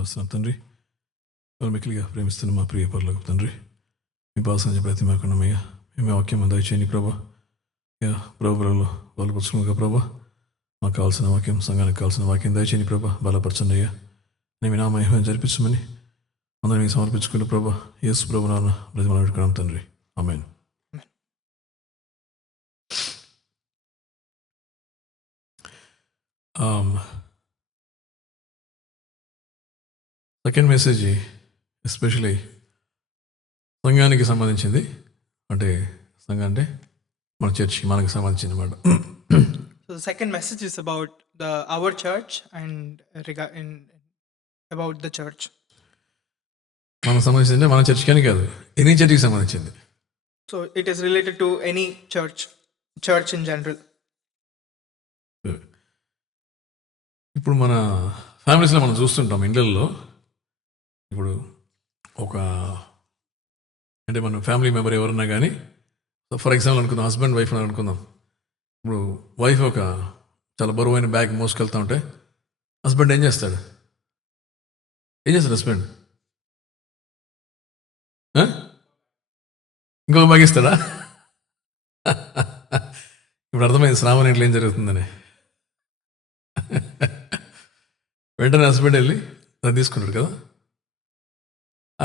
రాస్తున్నాం తండ్రి. వాళ్ళు మిక్కిలిగా ప్రేమిస్తున్న మా ప్రియ పరులకు తండ్రి, మీ పాసన ప్రతి మాకున్నమయ్యా మేము వాక్యం దయచేయండి ప్రభా. ప్రభులలో బలపరచుకుగా ప్రభా, మాకు కావాల్సిన వాక్యం, సంఘానికి కావాల్సిన వాక్యం దయచేయండి ప్రభా. బలపరచండి అయ్యా. నేను నా మహిమను జరిపించమని అందరూ మీకు సమర్పించుకుని ప్రభా యేసు ప్రభు నాన్న బ్రతిమలాడుకున్నాం పెట్టుకున్నాం తండ్రి. ఆమేన్. సెకండ్ మెసేజ్ ఎస్పెషలీ సంఘానికి సంబంధించింది. అంటే సంఘం అంటే మన చర్చి, మనకు సంబంధించింది అన్నమాట. So the second message is about our church and about the church. మనకు సంబంధించింది మన చర్చ్ కానీ కాదు, ఎనీ చర్చికి సంబంధించింది. So it is related to any church in general. ఇప్పుడు మన ఫ్యామిలీస్లో మనం చూస్తుంటాం ఇండ్లల్లో. ఇప్పుడు ఒక అంటే మన ఫ్యామిలీ మెంబర్ ఎవరన్నా కానీ, ఫర్ ఎగ్జాంపుల్ అనుకుందాం, హస్బెండ్ వైఫ్ అని అనుకుందాం. ఇప్పుడు వైఫ్ ఒక చాలా బరువైన బ్యాగ్ మోసుకెళ్తా ఉంటే హస్బెండ్ ఏం చేస్తాడు? హస్బెండ్ ఇంకొక బ్యాగ్ ఇస్తాడా? ఇప్పుడు అర్థమైంది శ్రావణ ఇంట్లో ఏం జరుగుతుందని. వెంటనే హస్బెండ్ వెళ్ళి దాన్ని తీసుకుంటాడు కదా.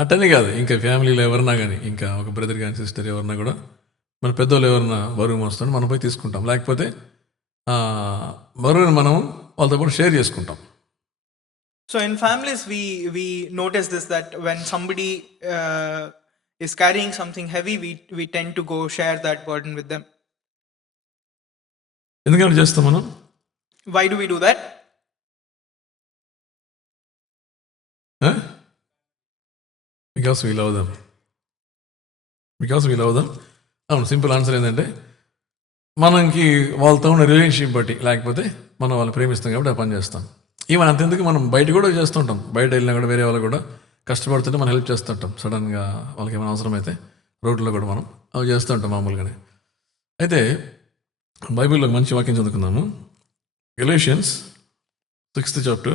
అట్టనే కాదు, ఇంకా ఫ్యామిలీలో ఎవరన్నా కానీ, ఇంకా ఒక బ్రదర్ కానీ సిస్టర్ ఎవరన్నా కూడా, మన పెద్దోళ్ళు ఎవరన్నా బరువు మోస్తాడు, మనం పోయి తీసుకుంటాం. లేకపోతే బరువుని మనం వాళ్ళతో పాటు షేర్ చేసుకుంటాం. So in families we notice this, that when somebody is carrying something heavy, we tend to go share that burden with them. ఎందుకంటే చేస్తాం మనం? Why do we do that? Because we love them. అవును, simple answer ఏంటంటే మనకి వాళ్ళతో ఉన్న relationship బట్టి, లేకపోతే మనం వాళ్ళని ప్రేమిస్తాం కాబట్టి ఆ పని చేస్తాం. ఈవెన్ అంతెందుకు మనం బయట కూడా చేస్తుంటాం. బయట వెళ్ళినా కూడా వేరే వాళ్ళు కూడా కష్టపడుతుంటే మనం హెల్ప్ చేస్తుంటాం. సడన్గా వాళ్ళకి ఏమైనా అవసరమైతే రోడ్లో కూడా మనం అవి చేస్తుంటాం మామూలుగానే. అయితే బైబిల్లో మంచి వాక్యం చదువుకుందాము. Galatians 6th chapter.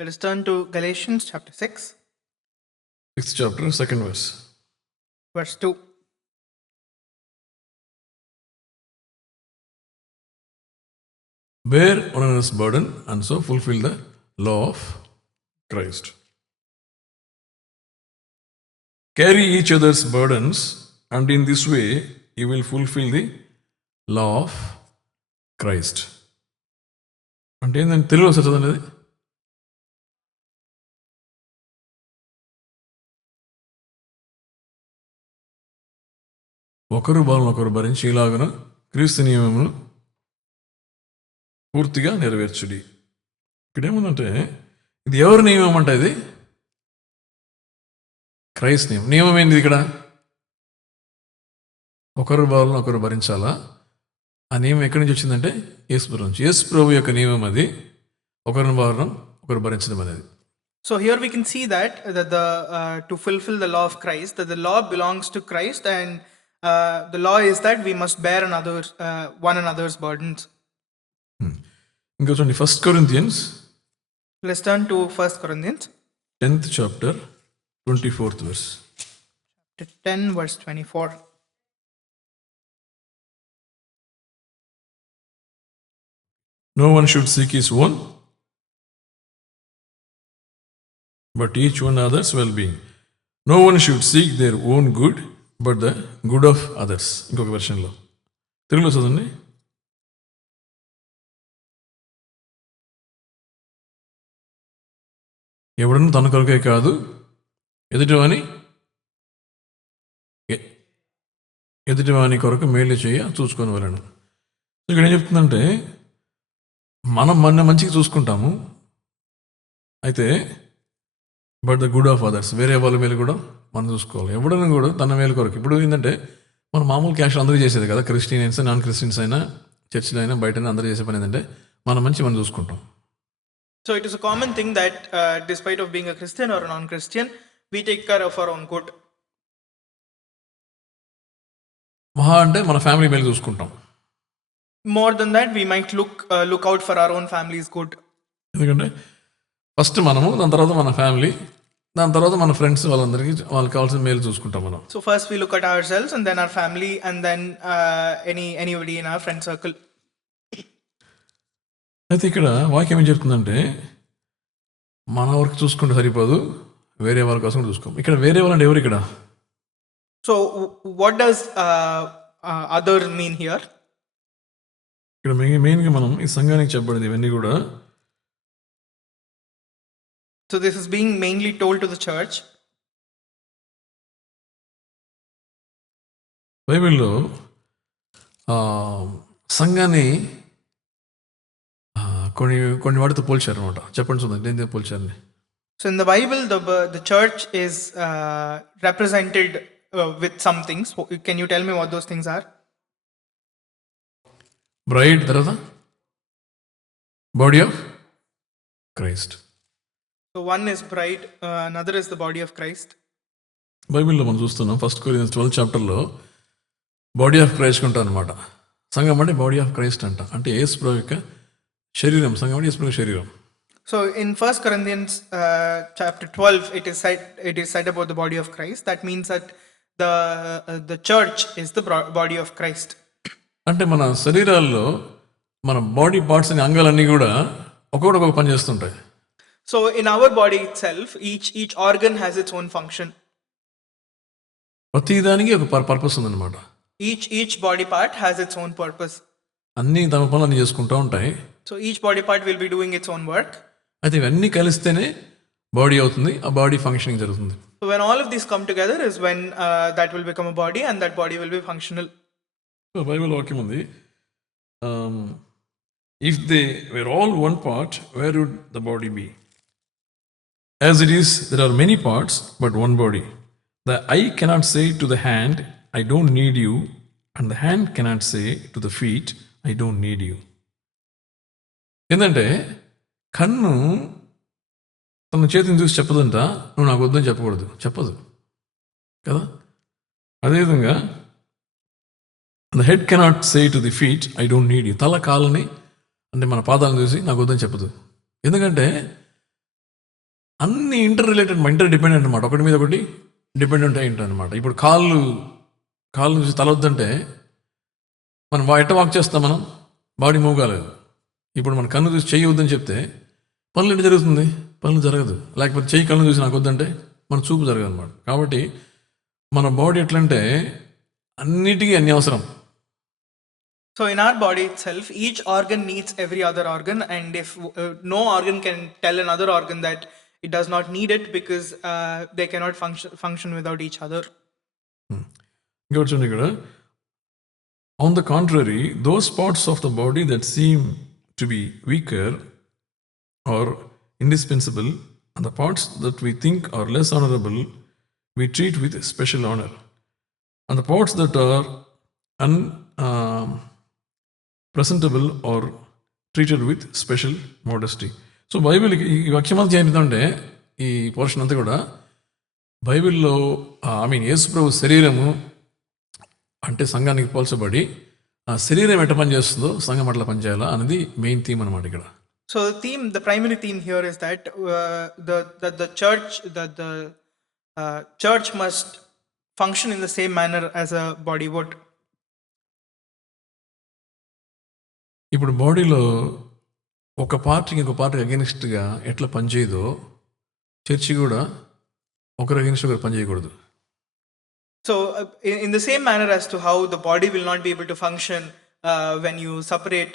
Let us turn to Galatians chapter 6. 6th chapter, 2nd verse. Verse 2. Bear one another's burden and so fulfill the law of Christ. Carry each other's burdens, and in this way you will fulfill the law of Christ. అంటే ఏంటంటే తెలుగులో చదవండి. ఒకరు బాలను ఒకరు భరించి ఇలాగన క్రీస్తు నియమమును పూర్తిగా నెరవేర్చుడి. ఇక్కడ ఏముందంటే ఇది ఎవరి నియమం అంటే ఇది క్రైస్తు నియమం. నియమం ఏంది ఇక్కడ? ఒకరు బాలను ఒకరు భరించాలా. ఆ నియమం ఎక్కడి నుంచి వచ్చిందంటే యేసు ప్రభు నుంచి. యేసు ప్రభు యొక్క నియమం అది, ఒకరిని బాలను ఒకరు భరించడం అనేది. So here we can see that to fulfill the law of Christ, that the law belongs to Christ, and the law is that we must bear one another's burdens. ఇంకా చూడండి, 1 Corinthians. Let's turn to 1 Corinthians 10th chapter 24th verse. Chapter 10 verse 24. No one should seek his own, but each one others' well-being. No one should seek their own good, but the good of others. ఇంకొక వెర్షన్లో తెలుగులో చదవండి. ఎవడన్నా తన కొరకే కాదు ఎదుటివాని కొరకు మేలు చేయ చూసుకొని వెళ్ళను. ఇక్కడ ఏం చెప్తుందంటే మనం మన మంచిగా చూసుకుంటాము, అయితే but the good of others, వేరే వాళ్ళ మేలు కూడా మనం చూసుకోవాలి. ఎవడన్నా కూడా తన మేలు కొరకు. ఇప్పుడు ఏంటంటే మన మామూలు క్యాష్ అందరూ చేసేది కదా, క్రిస్టియన్స్ నాన్ క్రిస్టియన్స్ అయినా చర్చిలో అయినా బయటైనా అందరూ చేసే పని ఏంటంటే మనం మంచి మనం చూసుకుంటాం. So it is a common thing that despite of being a Christian or a non-Christian, we take care of our own good. మహా అంటే మన ఫ్యామిలీ మేలు చూసుకుంటాం. More than that, we might look out for our own family's good. ఎందుకంటే first మనము, దాని తర్వాత మన ఫ్యామిలీ, దాని తర్వాత మన ఫ్రెండ్స్, వాళ్ళందరికీ వాళ్ళకి కావాల్సిన మేలు చూసుకుంటాం మనం. So first we look at ourselves, and then our family, and then anybody in our friend circle. అయితే ఇక్కడ వాక్యం ఏం చెప్తుందంటే మన వరకు చూసుకుంటే సరిపోదు, వేరే వాళ్ళ కోసం కూడా చూసుకోం. ఇక్కడ వేరే వాళ్ళంటే ఎవరు ఇక్కడ? So what does other mean here? ఇక్కడ మెయిన్గా మనం ఈ సంఘానికి చెప్పబడింది ఇవన్నీ కూడా So this is being mainly told to the church. బైబిల్లో సంఘాన్ని కొన్ని వాటితో పోల్చారు అనమాట. చెప్పండి చూద్దాం దేనితో పోల్చారని. So in the Bible, the church is represented with some things. Can you tell me what those things are? Bride, తర్వాత body of Christ. So one is bride, another is the body of Christ. బైబిల్లో మనం చూస్తున్నాం 1 Corinthians 12 చాప్టర్లో body of Christ ఉంటాం అనమాట. సంఘం అంటే body of Christ అంట, అంటే యేసుప్రభు యొక్క శరీరం. సంఘం అంటే యేసుప్రభు శరీరం. So in 1 Corinthians chapter 12, it is said about the body of Christ. That means that the church is the body of Christ. అంటే మన శరీరాల్లో మన బాడీ పార్ట్స్ అనే అంగాలన్నీ కూడా ఒక్కొక్కటి ఒక్కొక్క పని చేస్తుంటాయి. So in our body itself, each organ has its own function. ప్రతి దానికి ఒక పర్పస్ ఉందన్నమాట. Each body part has its own purpose. అన్నీ తమ పనులు అన్నీ చేసుకుంటూ ఉంటాయి. So each body part will be doing its own work. అయితే ఇవన్నీ కలిస్తేనే బాడీ అవుతుంది, ఆ బాడీ ఫంక్షనింగ్ జరుగుతుంది. So when all of these come together is when that will become a body, and that body will be functional. Bible వాక్యం ఉంది, if they were all one part where would the body be? As it is there are many parts but one body. The eye cannot say to the hand I don't need you, and the hand cannot say to the feet I don't need you. ఏంటంటే కన్ను తన చేతిని చూసి చెప్పదంట నువ్వు నాకు వద్దని చెప్పదు కదా. అదేవిధంగా the head cannot say to the feet I don't need you. తల కాళ్ళని అంటే మన పాదాలను చూసి నాకు వద్దని చెప్పదు. ఎందుకంటే అన్ని ఇంటర్ రిలేటెడ్, ఇంటర్ డిపెండెంట్ అనమాట. ఒకటి మీద ఒకటి డిపెండెంట్ అయి ఉంటాయి అనమాట. ఇప్పుడు కాళ్ళు చూసి తల వద్దంటే మనం ఎట్ట వాక్ చేస్తాం, మనం బాడీ మూవ్ కాలేదు. ఇప్పుడు మన కన్ను చూసి చెయ్యి వద్దని చెప్తే పనులు ఎట్లా జరుగుతుంది? పనులు జరగదు. లేకపోతే చెయ్యి కన్ను చూసి నాకు వద్దంటే మన చూపు జరగదు అనమాట. కాబట్టి మన బాడీ ఎట్లంటే అన్నిటికీ అన్ని అవసరం. So in our body itself, each organ needs every other organ, and if no organ can tell another organ that it does not need it, because they cannot function without each other. ఇంకోటి చూడండి ఇక్కడ, on the contrary, those parts of the body that seem to be weaker or indispensable, and the parts that we think are less honorable, we treat with special honor, and the parts that are presentable or treated with special modesty. So బైబిల్కి ఈ వాక్యమంతా చేయిందంటే ఈ portion అంతా కూడా బైబిల్లో యేసుప్రభు శరీరము అంటే సంఘానికి పోల్చబడి ఆ శరీరం ఎట్లా పనిచేస్తుందో సంఘం అట్లా పనిచేయాలా అనేది మెయిన్ థీమ్ అనమాట ఇక్కడ. So the primary theme here is that the church must function in the same manner as a body would. ఇప్పుడు బాడీలో ఒక పార్ట్కి ఇంకో పార్ట్కి అగెనిస్ట్గా ఎట్లా పనిచేయదో చర్చి కూడా ఒకరు అగెనిస్ట్ ఒకరు పనిచేయకూడదు. So in the same manner as to how the body will not be able to function when you separate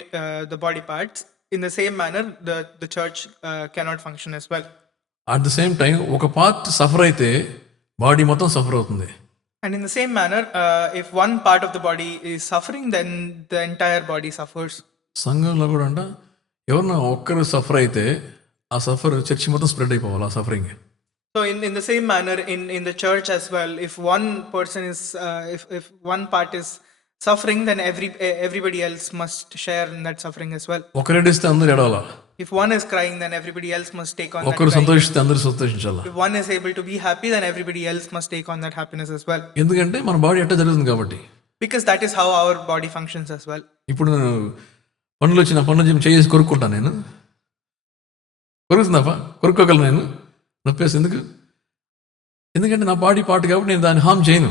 the body parts, in the same manner the church cannot function as well. At the same time ఒక part suffer అయితే body మొత్తం suffer అవుతుంది. And in the same manner, if one part of the body is suffering, then the entire body suffers. సంఘంలో కూడా అంట ఎవరన్నా ఒక్కరు suffer అయితే ఆ సఫర్ చర్చి మొత్తం స్ప్రెడ్ అయిపోవాలి ఆ suffering. So in the same manner in the church as well, if one person is if one part is suffering, then everybody else must share in that suffering as well. ఒకరు ఏడిస్తే అందరూ ఏడవాలా. If one is crying, then everybody else must take on that ఒకరు crying. సంతోషిస్తే అందరూ సంతోషించాలా. If one is able to be happy, then everybody else must take on that happiness as well. ఎందుకంటే మన body ఎట్లా జరుగుతుంది కాబట్టి. because that is how our body functions as well. ఇప్పుడు పనులు వచ్చిన పనులు చేసి కొరుక్కుంటాను నేను, కొరుకుతుందాపా, కొరుక్కోగలను నేను, నొప్పేసి ఎందుకు? ఎందుకంటే నా బాడీ పార్ట్ కాబట్టి నేను దాన్ని హామ్ చేయను.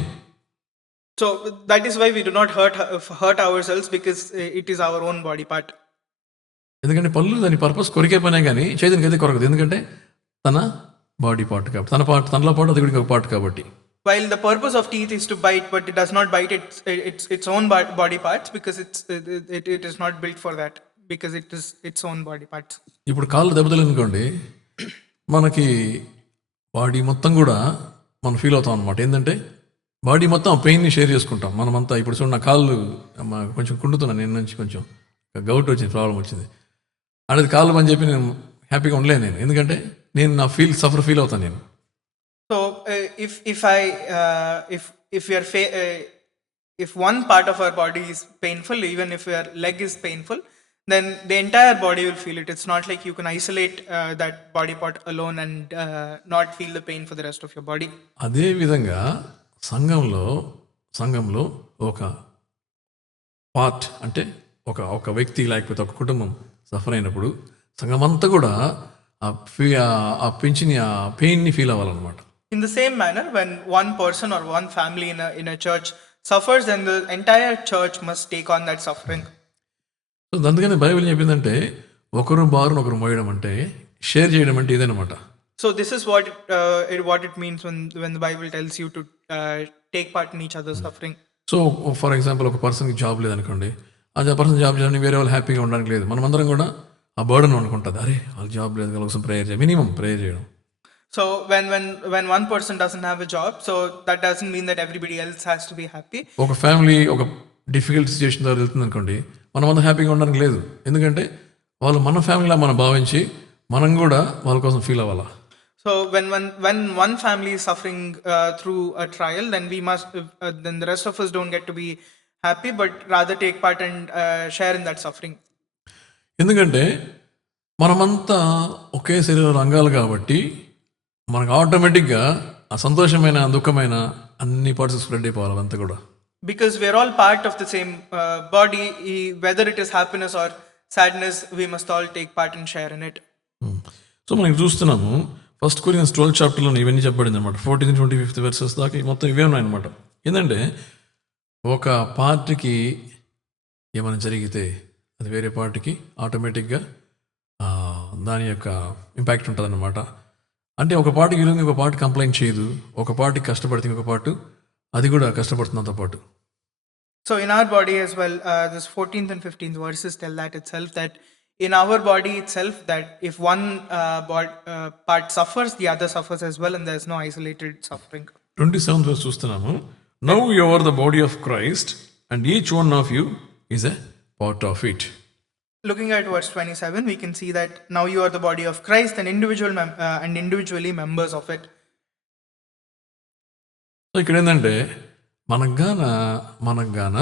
So that is why we do not hurt ourselves, because it is our own body part. ఎందుకంటే పళ్ళు దాని పర్పస్ కొరికే పనే కానీ చేతునికి అయితే కొరకదు, ఎందుకంటే తన బాడీ పార్ట్ కాబట్టి, తనలో పాటు అది కూడా ఒక పార్ట్ కాబట్టి. While the purpose of teeth is to bite, but it does not bite its own body parts, because it is not built for that, because it is its own body parts. ఇప్పుడు కాళ్ళు దెబ్బతలు అనుకోండి, మనకి body మొత్తం కూడా మనం feel అవుతాం అనమాట. ఏంటంటే బాడీ మొత్తం ఆ పెయిన్ని షేర్ చేసుకుంటాం మనమంతా. ఇప్పుడు చూడండి, నా కాళ్ళు కొంచెం కుండుతున్నాను, నేను నుంచి కొంచెం గౌట్ వచ్చింది, ప్రాబ్లం వచ్చింది. అనేది కాళ్ళు అని చెప్పి నేను హ్యాపీగా ఉండలేను నేను, ఎందుకంటే నేను నా సఫర్ ఫీల్ అవుతాను నేను. So if one part of our body is painful, even if your leg is painful, then the entire body will feel it. It's not like you can isolate that body part alone and not feel the pain for the rest of your body. అదే విధంగా సంఘంలో ఒక part అంటే ఒక వ్యక్తి లేకపోతే ఒక కుటుంబం సఫర్ అయినప్పుడు సంఘం అంతా కూడా ఆ పెయిన్ని ఫీల్ అవ్వాలన్నమాట. In the same manner, when one person or one family in a church suffers, then the entire church must take on that suffering. So అందుకని బైబిల్ చెప్పిందంటే ఒకరు బారును ఒకరు మోయడం అంటే, షేర్ చేయడం అంటే ఇదేనమాట. So this is what it means when the Bible tells you to take part in each other's suffering. So for example, ఒక పర్సన్కి job లేదనుకోండి, ఆ పర్సన్ జాబ్ చేయడానికి వేరే వాళ్ళు హ్యాపీగా ఉండడానికి లేదు, మనమందరం కూడా ఆ బర్డన్ అనుకుంటుంది, అరే వాళ్ళు జాబ్ లేదు వాళ్ళ కోసం ప్రేయర్ చేయాలి, మినిమం ప్రేయర్ చేయడం. So when one person doesn't have a job, so that doesn't mean that everybody else has to be happy. ఒక ఫ్యామిలీ ఒక డిఫికల్ట్ సిచ్యువేషన్ ద్వారా వెళ్తుంది అనుకోండి, మనం అంతా హ్యాపీగా ఉండడానికి లేదు, ఎందుకంటే వాళ్ళు మన ఫ్యామిలీలా మనం భావించి మనం కూడా వాళ్ళ కోసం ఫీల్ అవ్వాలా. So when one family is suffering through a trial, then we must then the rest of us don't get to be happy, but rather take part and share in that suffering. ఎందుకంటే మనమంతా ఒకే శరీర అంగాలు కాబట్టి మనకు ఆటోమేటిక్గా ఆ సంతోషమైన దుఃఖమైన అన్ని పార్ట్స్ స్ప్రెడ్ అయిపోవాలి అంతా కూడా. Because we're all part of the same body, whether it is happiness or sadness, we must all take part and share in it. So మనం చూస్తున్నాము, 1 Corinthians 12 చాప్టర్లో ఇవన్నీ చెప్పబడింది అనమాట. 14-25 వెర్సెస్ దాకా మొత్తం ఇవే ఉన్నాయన్నమాట. ఏంటంటే ఒక పార్టీకి ఏమైనా జరిగితే అది వేరే పార్టీకి ఆటోమేటిక్గా దాని యొక్క ఇంపాక్ట్ ఉంటుంది అన్నమాట. అంటే ఒక పార్టీకి విరుద్ధంగా ఒక పార్టీ కంప్లైంట్ చేయదు, ఒక పార్టీ కష్టపడితే ఇంకొక పార్టీ అది కూడా కష్టపడుతున్నంత పాటు. So in our body as well, this 14th and 15th verses tell that itself, that in our body itself, that if one part suffers, the other suffers as well, and there is no isolated suffering. 27th verse చూస్తున్నాము. Now you are the body of Christ and each one of you is a part of it. Looking at verse 27, we can see that now you are the body of Christ and individually members of it. So ఇక్కడ ఏంటంటే మనకు గాన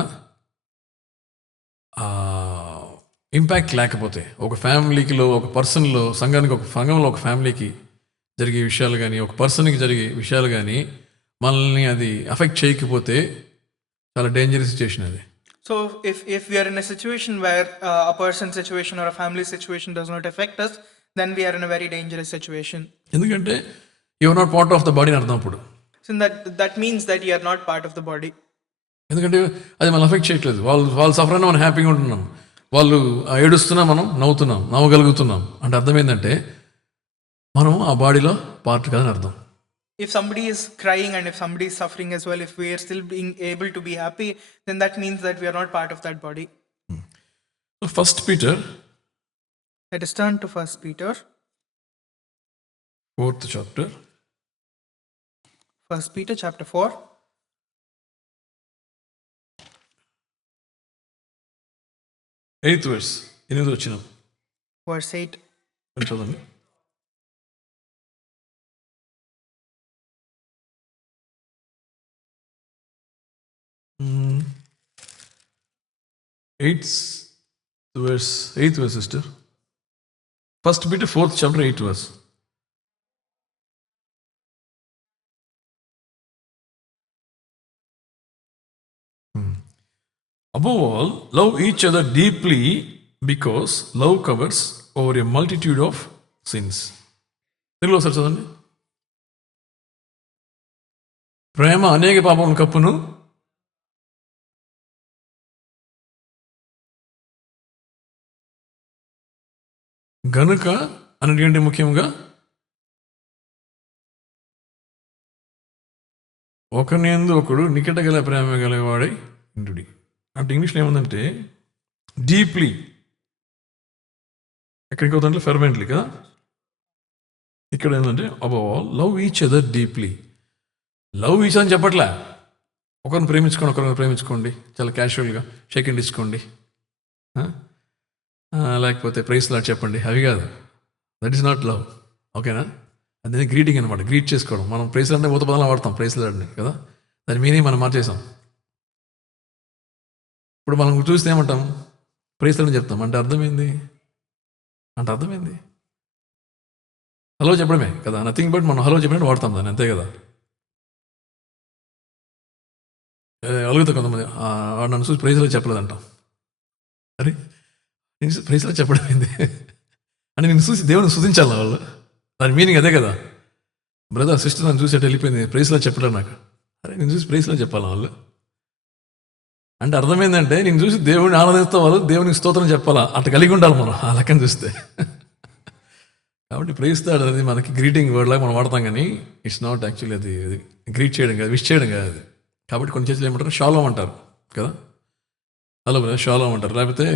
impact లేకపోతే, ఒక ఫ్యామిలీకిలో ఒక పర్సన్లో సంఘంలో ఒక ఫ్యామిలీకి జరిగే విషయాలు కానీ, ఒక పర్సన్కి జరిగే విషయాలు కానీ మనల్ని అది అఫెక్ట్ చేయకపోతే చాలా డేంజరస్ సిచ్యువేషన్ అది. So if we are in a situation where a person's situation or a family situation does not affect us, then we are in a very dangerous situation. ఎందుకంటే you are not part of the body అని అర్థం అప్పుడు. So that means that you are not part of the body. ఎందుకంటే అది మనం affect చేయట్లేదు, వాళ్ళు suffer అయినా మనం హ్యాపీగా ఉంటున్నాం, వాళ్ళు ఏడుస్తున్నా మనం నవ్వగలుగుతున్నాం అంటే అర్థం ఏంటంటే మనం ఆ బాడీలో పార్ట్ కాదని అర్థం. If somebody is crying and if somebody is suffering as well, if we are still being able to be happy, then that means that we are not part of that body. First Peter, let us turn to 1 Peter 4th chapter. 1 Peter chapter 4. Eighth verse. ఎనిమిది వచ్చినాం. Verse 8. చదవండి. Eighth verse, sister. 1 Peter 4th chapter 8th verse. Above all love each other deeply because love covers over a multitude of since. తెలుగులో sir చదవండి. ప్రేమ అనేక పాపములను కప్పును, గనుక అన్నిటికంటే ముఖ్యంగా ఒకని యందు ఒకడు నికట గల ప్రేమ గలవాడై ఉండుడి. అంటే ఇంగ్లీష్లో ఏముందంటే డీప్లీ, ఎక్కడికి అవుతుంటే ఫెర్వెంట్లీ కదా. ఇక్కడ ఏంటంటే above all love each other deeply. Love each అని చెప్పట్లే, ఒకరిని ప్రేమించుకోండి చాలా క్యాషువల్గా షేక్ హ్యాండ్ ఇచ్చుకోండి, లేకపోతే ప్రైస్ లాట్ చెప్పండి, అవి కాదు. That is not love. ఓకేనా? అదే గ్రీటింగ్ అనమాట, గ్రీట్ చేసుకోవడం. మనం ప్రైస్ లాడ్ని ఊత పదాలను వాడతాం, ప్రైస్ లాడ్ని కదా. దాని మీనింగ్ మనం మార్చేసాం. ఇప్పుడు మనం చూస్తే ఏమంటాం? ప్రైస్ లాడ్ని చెప్తాం. అంటే అర్థమైంది హలో చెప్పడమే కదా. నథింగ్ బట్ మనం హలో చెప్పినట్టు వాడతాం దాన్ని, అంతే కదా. అలుగుతా కొంతమంది, వాడు నన్ను చూసి ప్రైజ్లో చెప్పలేదంటాం. అరే నేను ప్రైజ్లో చెప్పడం ఏంది అంటే నేను చూసి దేవుని స్తుతించాలి వాళ్ళు. దాని మీనింగ్ అదే కదా. బ్రదర్ సిస్టర్ నన్ను చూసి అటు వెళ్ళిపోయింది, ప్రైజ్లో చెప్పడం నాకు. అరే నేను చూసి ప్రైజ్లో చెప్పాలి వాళ్ళు. అంటే అర్థమైందంటే నేను చూసి దేవుడిని ఆనందిస్తే వాళ్ళు దేవునికి స్తోత్రం చెప్పాలా, అటు కలిగి ఉండాలి మనం ఆ లెక్కను చూస్తే. కాబట్టి ప్రైస్తాడు అనేది మనకి గ్రీటింగ్ వర్డ్ లాగా మనం వాడతాం, కానీ ఇట్స్ నాట్ యాక్చువల్లీ అది గ్రీట్ చేయడం కాదు, విష్ చేయడం కాదు అది. కాబట్టి కొన్ని చేతులు ఏమంటారు, షాలోమ్ అంటారు కదా. హలో బ్రదర్ షాలోమ్ అంటారు. లేకపోతే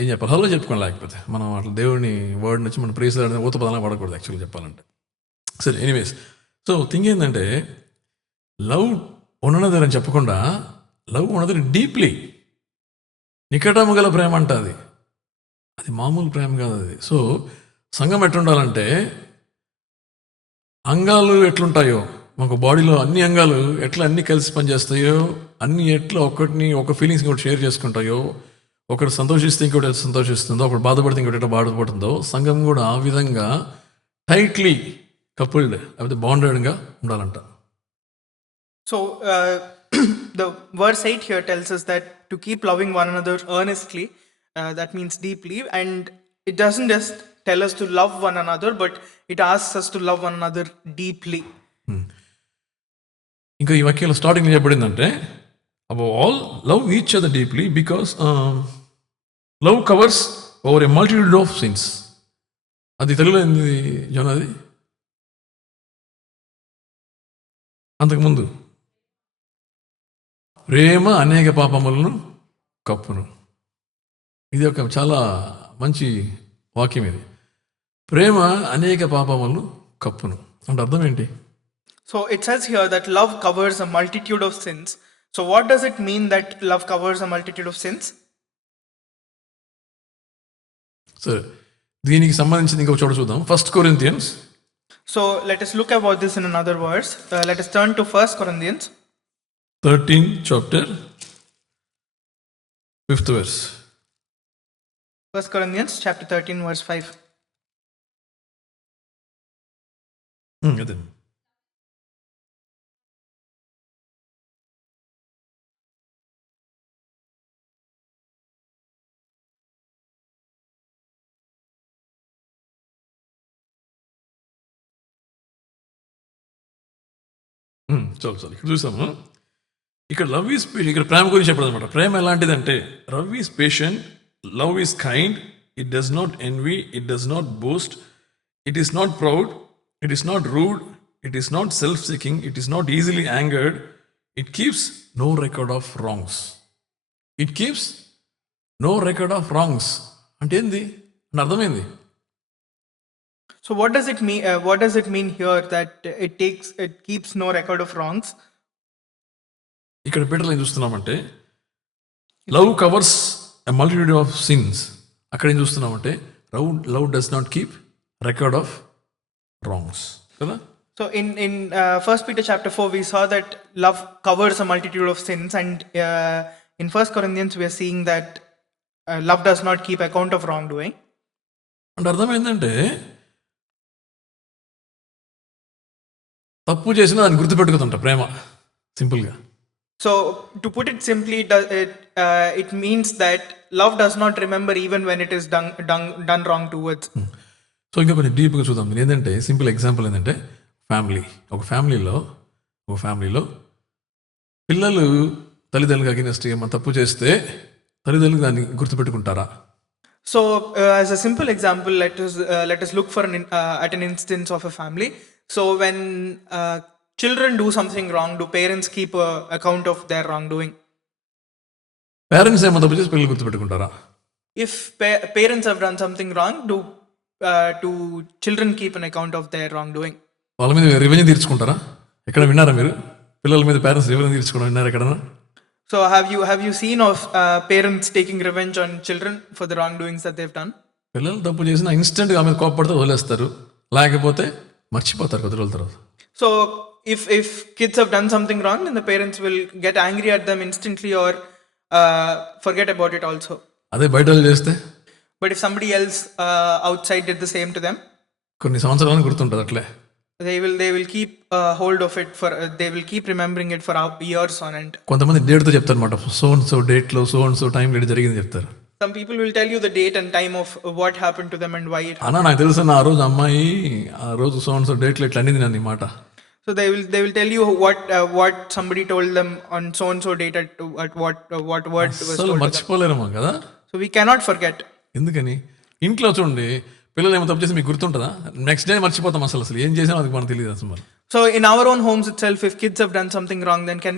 ఏం చెప్పాలి, హలో చెప్పుకోండి. లేకపోతే మనం అట్లా దేవుడిని వర్డ్ నుంచి మనం ప్రైస్ ఊత పదాలను వాడకూడదు యాక్చువల్గా చెప్పాలంటే. సరే ఎనీవేస్, సో థింగ్ ఏంటంటే లవ్ ఉన్నదని చెప్పకుండా లవ్ ఉన్నది డీప్లీ, నికటము గల ప్రేమ అంట. అది మామూలు ప్రేమ కాదు అది. సో సంఘం ఎట్లుండాలంటే, అంగాలు ఎట్లుంటాయో మాకు బాడీలో అన్ని అంగాలు ఎట్లా అన్ని కలిసి పనిచేస్తాయో, అన్ని ఎట్లా ఒక ఫీలింగ్స్ ఇంకోటి షేర్ చేసుకుంటాయో, ఒకటి సంతోషిస్తే ఇంకోటి సంతోషిస్తుందో, ఒకటి బాధపడితే ఇంకోటి ఎట్లా బాధపడుతుందో, సంఘం కూడా ఆ విధంగా టైట్లీ కపుల్డ్ లేకపోతే బాండెడ్గా ఉండాలంట. So the verse 8 here tells us that to keep loving one another earnestly, that means deeply, and it doesn't just tell us to love one another, but it asks us to love one another deeply. ఇంకా ఈ వాక్యంలో starting చెప్పబడిందంటే above all love each other deeply because love covers over a multitude of sins. అది తెలుగులో ఏంది zone? అది అంతకుముందు ప్రేమ అనేక పాపములను కప్పును. ఇది ఒక చాలా మంచి వాక్యం ఇది. ప్రేమ అనేక పాపములను కప్పును అంటే అర్థం ఏంటి? So it says here that love covers a multitude of sins. So what does it mean that love covers a multitude of sins? సరే, దీనికి సంబంధించి ఇంకొక చోట చూద్దాం. 1 Corinthians. So let us look about this in another verse. Let us turn to 1 Corinthians 13 chapter 5th verse. 1 Corinthians chapter 13 verse 5. అదే. చాలు ఇక్కడ చూసాము. ఇక్కడ లవ్ ఈజ్ పేషెంట్, ఇక్కడ ప్రేమ గురించి చెప్పడం అనమాట. ప్రేమ ఎలాంటిదంటే love is patient, love is kind, it does not envy, it does not boast, it is not proud, it is not rude, it is not self seeking, it is not easily angered, it keeps no record of wrongs. It keeps no record of wrongs అంటే ఏంది అంటే అర్థమైంది. So what does it mean? What does it mean here that it keeps no record of wrongs? ఇక్కడ పెట్టలు ఏం చూస్తున్నామంటే love covers a multitude of sins. అక్కడ ఏం చూస్తున్నామంటే love does not keep record of wrongs కదా. So in 1 Peter chapter 4 we saw that love covers a multitude of sins, and in 1 Corinthians we are seeing that love does not keep account of wrongdoing. అంటే అర్థం ఏంటంటే తప్పు చేసినా దాన్ని గుర్తుపెట్టుకుతుంటా ప్రేమ, సింపుల్గా. So to put it simply, it means that love does not remember even when it is done wrong towards. So ఇంకా కొంచెం డీప్గా చూద్దాం. నేను ఏంటంటే సింపుల్ ఎగ్జాంపుల్ ఏంటంటే ఒక ఫ్యామిలీలో పిల్లలు తల్లిదండ్రులకు అగెనిస్ట్ ఏమన్నా తప్పు చేస్తే తల్లిదండ్రులు దాన్ని గుర్తుపెట్టుకుంటారా? So as a simple example, let us look for at an instance of a family. So when children do something wrong, do parents keep account of their wrongdoing? Parents ఏమన్నా తప్పు చేసి పిల్లలు గుర్తుపెట్టుకుంటారా? If parents have done something wrong, do children keep an account of their wrongdoing? వాళ్ళ మీద revenge తీర్చుకుంటారా? ఎక్కడ విన్నారా మీరు పిల్లల మీద పేరెంట్స్ రివెంజ్ తీర్చుకోవడం విన్నారా ఎక్కడన్నా? So have you seen of parents taking revenge on children for the wrongdoings that they've done? పిల్లలు తప్పు చేసినా ఇన్స్టెంట్గా ఆమె కోపడితే వదిలేస్తారు, లేకపోతే మర్చిపోతారు కొద్ది రోజుల తర్వాత. So if kids have done something wrong, then the parents will get angry at them instantly or forget about it also. అదే బయట వాళ్ళు చేస్తే But if somebody else outside did the same to them, కొన్ని సంవత్సరాలను గుర్తుంటుంది అట్లే. they will keep hold of it for they will keep remembering it for years on end. కొంతమంది డేట్తో చెప్తారు అనమాట, సో అండ్ సో డేట్లో so and so time date జరిగింది చెప్తారు. Some people will tell you the date and time of what happened to them and why it happened. అన్నా నాకు తెలుసు ఆ రోజు అమ్మాయి ఆ రోజు సో అండ్ సో డేట్లో ఇట్లా అనింది నన్ను ఈ మాట. So they will tell you what somebody told them on so and so date at what word was అసలు told to them. మర్చిపోలేరమ్మా కదా. So we cannot forget. ఎందుకని? ఇంట్లో చూడండి పిల్లలు ఏమో తప్పు చేసి మీకు గుర్తుంటుందా? నెక్స్ట్ డే మర్చిపోతాం అసలు ఏం చేసామో అది మనకు తెలియదు అసలు. మరి So in our own homes itself, if kids have done something wrong, then can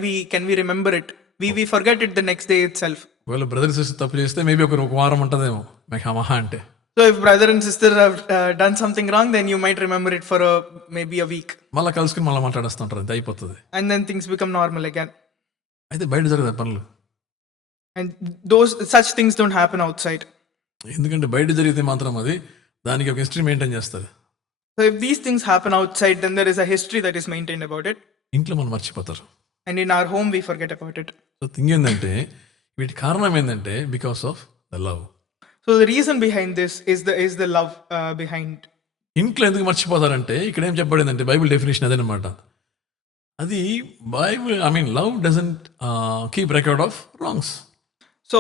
we remember it? We forget it the next day itself. ఒకవేళ బ్రదర్ సిస్టర్ తప్పు చేస్తే మేబీ ఒక వారం ఉంటుందేమో మీకు మహా అంటే. So if brother and sister have done something wrong, then you might remember it for maybe a week. మళ్ళీ కలుసుకుని మళ్ళీ మాట్లాడేస్తుంటారు, అది అయిపోతుంది. And then things become normal again. అయితే బయట జరగదు పనులు. And such things don't happen outside. ఎందుకంటే బయట జరిగితే మాత్రం అది దానికి ఒక హిస్టరీ మెయింటైన్ చేస్తారు. So if these things happen outside, then there is a history that is maintained about it. ఇంట్లో మనం మర్చిపోతారు. And in our home, we forget about it. So thing ఏంటంటే వీటి కారణం ఏంటంటే because of the love. So the reason behind this is the love behind. ఇంట్లో ఎందుకు మర్చిపోతారంటే ఇక్కడ ఏం చెప్పబడిందంటే బైబిల్ డెఫినేషన్ అదేనమాట. అది Bible love doesn't keep record of wrongs. So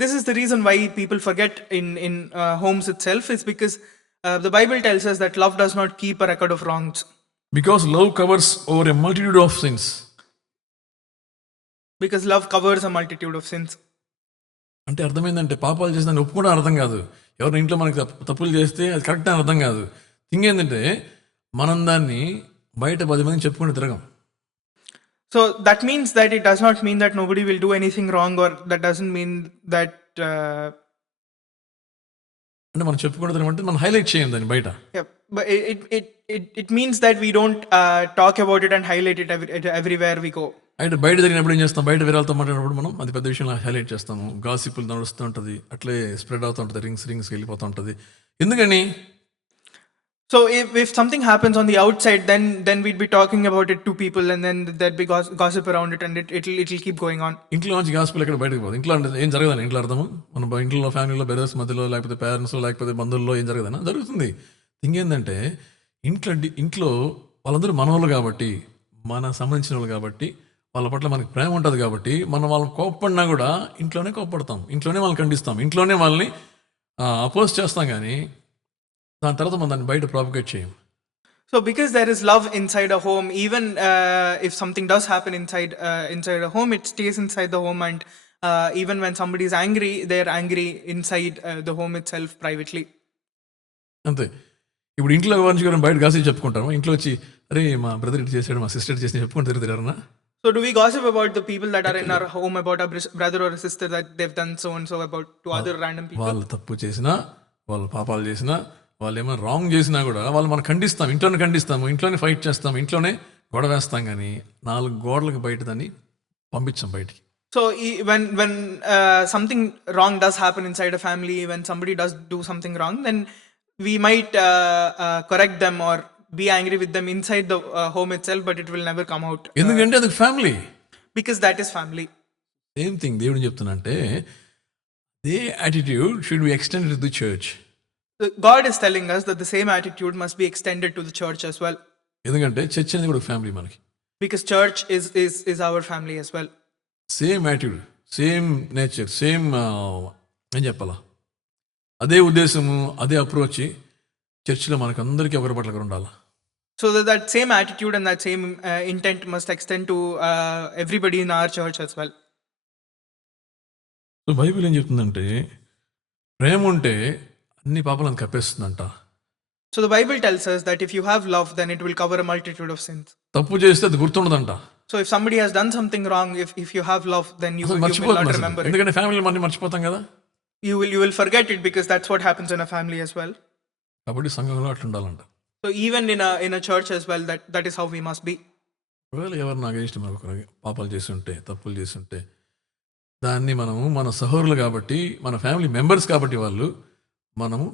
this is the reason why people forget in homes itself, is because the Bible tells us that love does not keep a record of wrongs. Because love covers over a multitude of sins. Because love covers a multitude of sins. అంటే అర్థమైందంటే పాపాలు చేసి దాన్ని ఒప్పుకోవడం అర్థం కాదు. ఎవరి ఇంట్లో మనకి తప్పులు చేస్తే అది కరెక్ట్ అని అర్థం కాదు. థింగ్ ఏంటంటే మనం దాన్ని బయట 10 మందికి చెప్పుకుంటూ తిరగం. So that means that it does not mean that nobody will do anything wrong, or that doesn't mean that అంటే మనం చెప్పుకుంటూ తిరగమంటే మనం హైలైట్ చేయం దాన్ని బయట. yeah, but it means that we don't talk about it and highlight it everywhere we go. అయితే బయట జరిగినప్పుడు ఏం చేస్తాం, బయట వేరేతో మాట్లాడినప్పుడు మనం అది పెద్ద విషయంలో హైలైట్ చేస్తాము. గాసిపులు నడుస్తూ ఉంటుంది, అట్లే స్ప్రెడ్ అవుతూ ఉంటుంది, రింగ్స్కి వెళ్ళిపోతూ ఉంటుంది. ఎందుకని? So if something happens on the outside, then we'd be talking about it to people, and then there'd be gossip around it, and it'll keep going on. ఇంట్లో నుంచి గాసిపులు ఎక్కడ బయటకు పోదు. ఇంట్లో అంటే ఏం జరగదని ఇంట్లో అర్థము. మన ఇంట్లో ఫ్యామిలీలో బ్రదర్స్ మధ్యలో, లేకపోతే పేరెంట్స్, లేకపోతే బంధువుల్లో ఏం జరగదనా జరుగుతుంది. థింగ్ ఏంటంటే ఇంట్లో వాళ్ళందరూ మనవాళ్ళు కాబట్టి, మన సంబంధించిన వాళ్ళు కాబట్టి, వాళ్ళ పట్ల మనకి ప్రేమ ఉంటుంది కాబట్టి మనం వాళ్ళని కోప్పడినా కూడా ఇంట్లోనే కోప్పడతాం, ఇంట్లోనే వాళ్ళని ఖండిస్తాం, ఇంట్లోనే వాళ్ళని అపోజ్ చేస్తాం. కానీ దాని తర్వాత మనం దాన్ని బయట ప్రాపగేట్ చేయం. So because there is love inside a home, even if something does happen inside a home, it stays inside the home, and even when somebody is angry, they're angry inside the home itself privately. అంతే. ఇప్పుడు ఇంట్లో ఎవరి బయట gossip చెప్పుకుంటాము. ఇంట్లో వచ్చి అరే మా బ్రదర్ ఇటు చేశాడు, మా సిస్టర్ చేసి చెప్పుకుంటూ తిరుగుతారన్నా. So do we gossip about the people that are in our home, about our brother or a sister, that they've done so and so about to other random people? వాళ్ళు తప్పు చేసినా, వాళ్ళు పాపాలు చేసినా, వాళ్ళు ఏమైనా రాంగ్ చేసినా కూడా వాళ్ళు మనం ఖండిస్తాం, ఇంట్లోనే ఖండిస్తాము, ఇంట్లోనే ఫైట్ చేస్తాం, ఇంట్లోనే గొడవ వేస్తాం. కానీ 4 గోడలకు బయట దాన్ని పంపించాం బయటికి. So when something wrong does happen inside a family, when somebody does do something wrong, then we might correct them or be angry with them inside the home itself, but it will never come out. ఎందుకంటే అది family. Because that is family. Same thing దేవుడు చెప్తున్నా అంటే they attitude should be extended to the church. God is telling us that the same attitude must be extended to the church as well. ఎందుకంటే church అనేది కూడా family మనకి. Because church is our family as well. Same attitude, same nature, same ఏం చెప్పాలా, అదే ఉద్దేశము, అదే approach చర్చిలో మనకు అందరికీ ఒకరి పట్ల ఒకరు ఉండాలి. So that same attitude and that same intent must extend to everybody in our church as well. So Bible ఏం చెప్తుందంటే ప్రేమ ఉంటే అన్ని పాపాలను కప్పేస్తుందంట. So the Bible tells us that if you have love, then it will cover a multitude of sins. తప్పు చేస్తే అది గుర్తుండదంట. So if somebody has done something wrong, if you have love, then you అసలు will మర్చిపోతుంది not అసలు. remember it. ఎందుకంటే family మనం మర్చిపోతాం కదా. You will forget it because that's what happens in a family as well. కాబట్టి సంఘంలో అట్లా ఉండాలంట. So even in a church as well, that is how we must be. ఒకవేళ ఎవరు నాకు ఇష్టం ఒకరు పాపాలు చేసి ఉంటే, తప్పులు చేసి ఉంటే, దాన్ని మనము మన సహోదరులు కాబట్టి, మన ఫ్యామిలీ మెంబర్స్ కాబట్టి మనము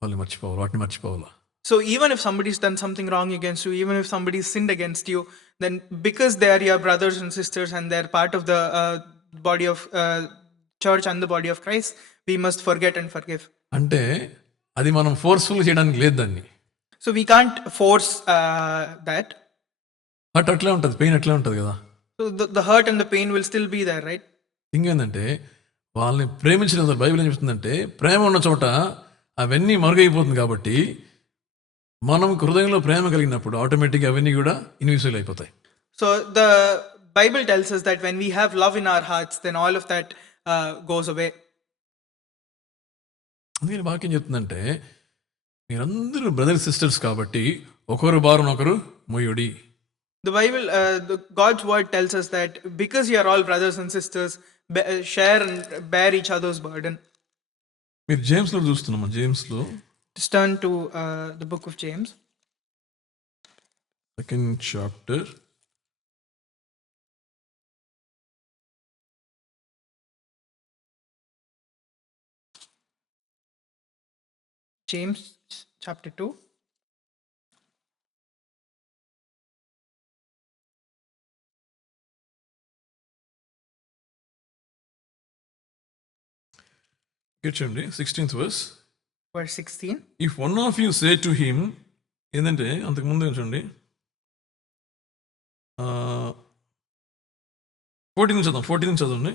వాళ్ళని మర్చిపోవాలి, వాటిని మర్చిపోవాలి. So even if somebody's done something wrong against you, even if somebody's sinned against you, then because they are your brothers and sisters and they're part of the body of church and the body of Christ, we must forget and forgive. అంటే అది మనం forceful చేయడానికి లేదు దాన్ని. So we can't force that. But అట్లే ఉంటుంది, pain అట్లే ఉంటుంది కదా. So the hurt and the pain will still be there, right? ఇంకేందంటే వాళ్ళని ప్రేమించడం, బైబిల్ ఏం చెప్తుందంటే ప్రేమ ఉన్న చోట అవన్నీ మరుగైపోతుంది. కాబట్టి మనం హృదయంలో ప్రేమ కలిగినప్పుడు ఆటోమేటిక్గా అవన్నీ కూడా ఇన్విజిబుల్ అయిపోతాయి. So the Bible tells us that when we have love in our hearts, then all of that goes away. అందుకని వాక్యం చెప్తుందంటే మీరందరూ బ్రదర్స్ సిస్టర్స్ కాబట్టి ఒకరు భారం ఒకరు మోయుడి. The Bible, God's word tells us that because you are all brothers and sisters, share and bear each other's burden. మీరు జేమ్స్లో చూస్తున్నామా, జేమ్స్లో Just turn to the book of James. 2nd chapter. James chapter 2. చూడండి 16th verse. Verse 16. If one of you say to him, ఏంటంటే అంతకుముందు చూడండి 14 చదవండి.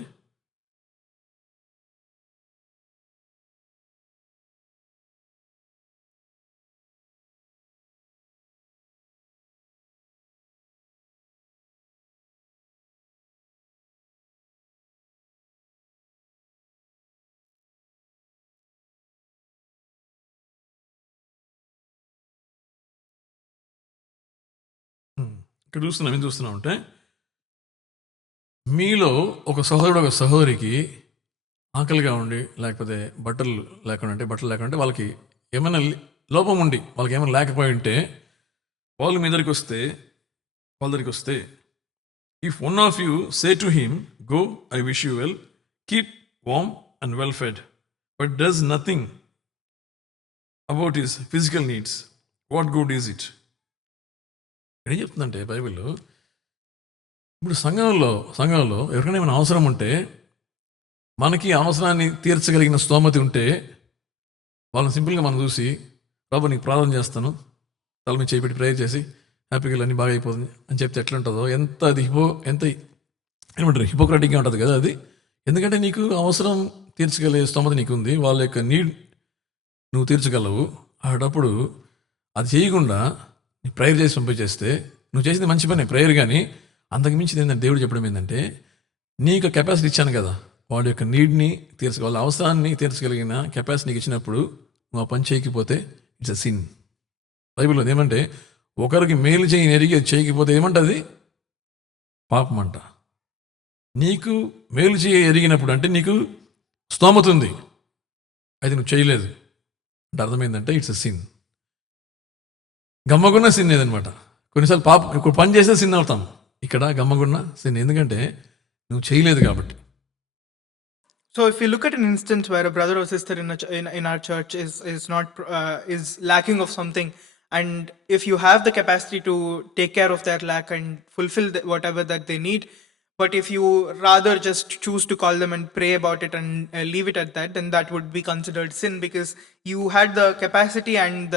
ఇక్కడ ఏం చూస్తున్నాం అంటే మీలో ఒక సహోదరుడు ఒక సహోదరికి ఆకలిగా ఉండి, లేకపోతే బట్టలు లేకుండా వాళ్ళకి ఏమైనా లోపం ఉండి, వాళ్ళకి ఏమైనా లేకపోయి ఉంటే వాళ్ళు మీ దగ్గరికి వస్తే if one of you say to him go I wish you well, keep warm and well fed, but does nothing about his physical needs, what good is it? ఏం చెప్తుందంటే బైబిల్, ఇప్పుడు సంఘంలో ఎవరికైనా ఏమైనా అవసరం ఉంటే, మనకి అవసరాన్ని తీర్చగలిగిన స్తోమత ఉంటే వాళ్ళని సింపుల్గా మనం చూసి ప్రభు నీకు ప్రార్థన చేస్తాను, తల మీద చేపెట్టి ప్రేయర్ చేసి హ్యాపీగా అన్నీ బాగా అయిపోతుంది అని చెప్తే ఎట్లా ఉంటుందో, ఎంత ఏమంటారు హిపోక్రటిక్గా ఉంటుంది కదా అది. ఎందుకంటే నీకు అవసరం తీర్చగలిగే స్తోమత నీకు ఉంది, వాళ్ళ యొక్క నీడ్ నువ్వు తీర్చగలవు. అప్పుడు అది చేయకుండా నీ ప్రేయర్ చేసి పంపించేస్తే నువ్వు చేసింది మంచి పని ప్రేయర్, కానీ అంతకు మించింది ఏంటంటే దేవుడు చెప్పడం ఏంటంటే నీకు కెపాసిటీ ఇచ్చాను కదా, వాడి యొక్క నీడ్ని వాళ్ళ అవసరాన్ని తీర్చగలిగిన కెపాసిటీ నీకు ఇచ్చినప్పుడు నువ్వు ఆ పని చేయకపోతే ఇట్స్ అ సిన్. బైబిల్లో ఏమంటే ఒకరికి మేలు చేయకపోతే ఏమంటుంది, పాపం అంట. నీకు మేలు ఎరిగినప్పుడు అంటే నీకు స్తోమత ఉంది, అయితే నువ్వు చేయలేదు అంటే అర్థమైందంటే ఇట్స్ అ సిన్. గమ్మగున్న సిన్ ఏదనమాట. కొన్నిసార్లు పని చేస్తే సిన్ అవుతాం, ఇక్కడ గమ్మగున్న సిన్, ఎందుకంటే నువ్వు చేయలేదు కాబట్టి. So if you look at an instance where a brother or sister in our church is lacking of something, and if you have the capacity to take care of their lack and fulfill whatever that they need, but if you rather just choose to call them and pray about it and leave it at that, then that would be considered sin, because you had the capacity and